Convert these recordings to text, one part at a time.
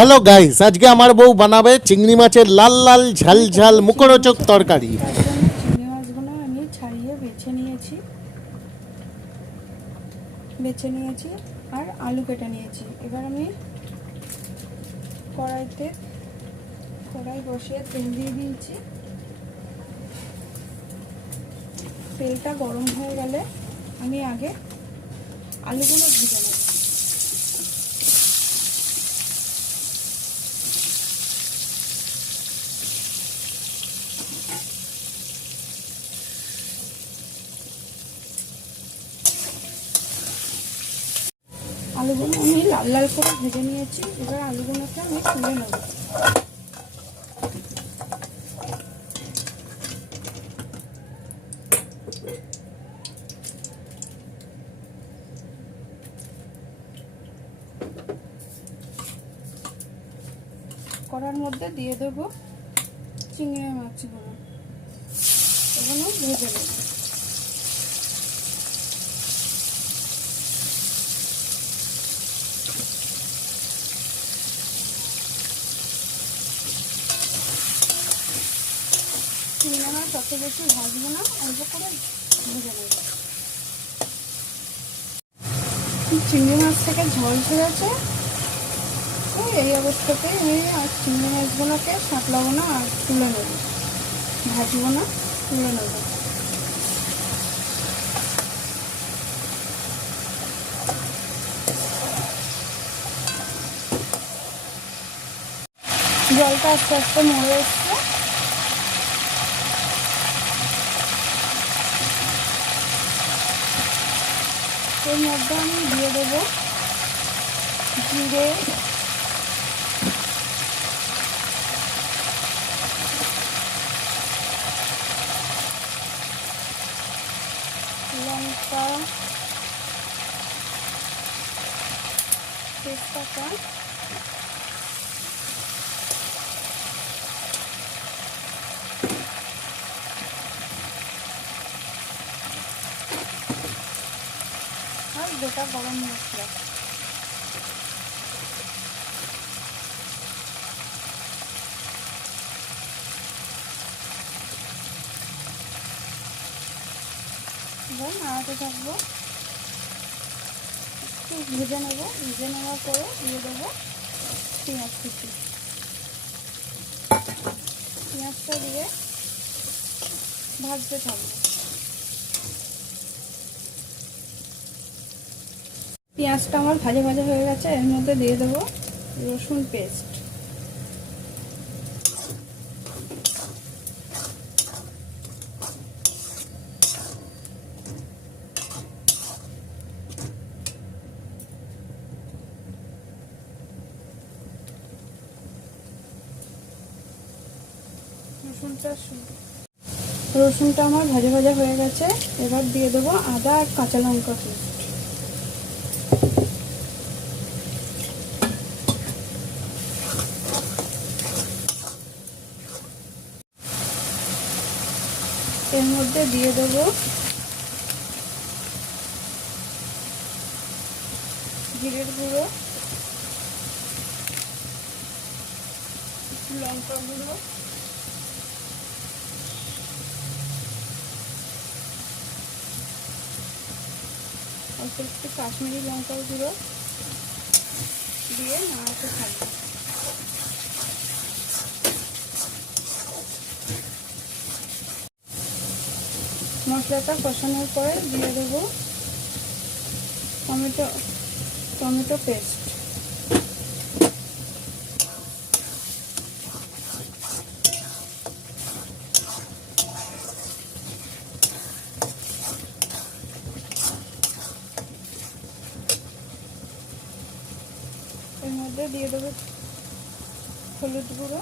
Hello guys, আজকে আমার বউ বানাবে চিংড়ি মাছের লাল লাল ঝাল ঝাল মুখরোচক তরকারি। তার জন্য চিংড়ি মাছগুলো আমি ছাড়িয়ে বেছে নিয়েছি আর আলু কেটে নিয়েছি। এবার আমি কড়াই বসিয়ে তেল দিয়ে দিয়েছি। তেলটা গরম হয়ে গেলে আমি আগে আলুগুলো ভেজে নেব। আলুগুলো আমি লাল লাল করে ভেজে নিয়েছি। এবার আলুগুলোকে আমি তুলে নেব। কড়ার মধ্যে দিয়ে দেবো চিংড়ি মাছগুলো, এগুলো ভেজে নেব। চিংড়ি মাছ অত বেশি ভাজবো না, অল্প করে ভেজে নেব। চিংড়ি মাছ থেকে ঝোল ছেড়েছে, এই অবস্থাতে আমি আর চিংড়ি মাছগুলোকে সাঁতলাবো না আর তুলে নেব, ভাজবো না, তুলে নেব। জলটা আস্তে আস্তে মরে এসছে। এর মধ্যে আমি দিয়ে দেবো জিরে, লঙ্কা, তেজপাতা, আর গোটা গরম মশলা। এবার নাড়াতে থাকবো, একটু ভেজে নেবো। ভেজে নেওয়ার পরে দিয়ে দেবো পেঁয়াজ কুচি। পেঁয়াজটা দিয়ে ভাজতে থাকবো। পেঁয়াজটা আমার ভাজা ভাজা হয়ে গেছে। এর মধ্যে দিয়ে দেবো রসুন পেস্ট। রসুনটা আমার ভাজা ভাজা হয়ে গেছে। এবার দিয়ে দেবো আদা আর কাঁচা লঙ্কা পেস্ট। এর মধ্যে দিয়ে দেবো জিরের গুঁড়ো, লঙ্কা গুঁড়ো, অল্প একটু কাশ্মীরি লঙ্কার গুঁড়ো দিয়ে নাড়াতে থাকবো। মশলাটা কষানোর পরে দিয়ে দেবো টমেটো পেস্ট। এর মধ্যে দিয়ে দেবো হলুদ গুঁড়ো,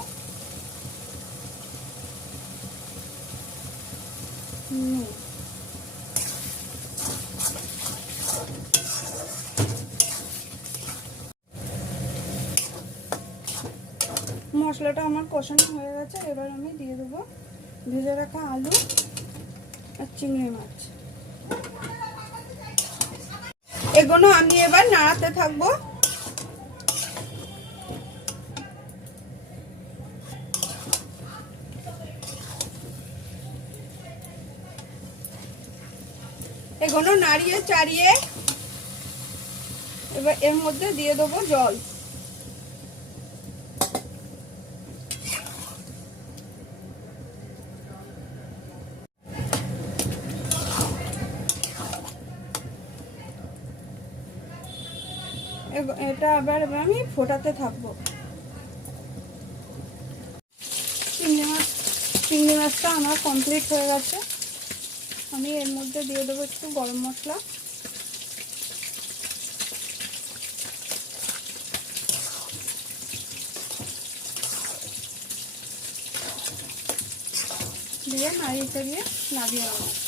নুন। মশলাটা আমার কষানো হয়ে গেছে। এবার আমি দিয়ে দেবো ভেজে রাখা আলু আর চিংড়ি মাছ। এগুলো আমি এবার নাড়াতে থাকবো। এগুলো নাড়িয়ে চাড়িয়ে এবার এর মধ্যে দিয়ে দেবো জল। এটা আবার আমি ফোটাতে থাকবো। চিংড়ি মাছটা আমার কমপ্লিট হয়ে গেছে। আমি এর মধ্যে দিয়ে দেবো একটু গরম মশলা, দিয়ে নাড়িয়ে চাড়িয়ে নামিয়ে নেবো।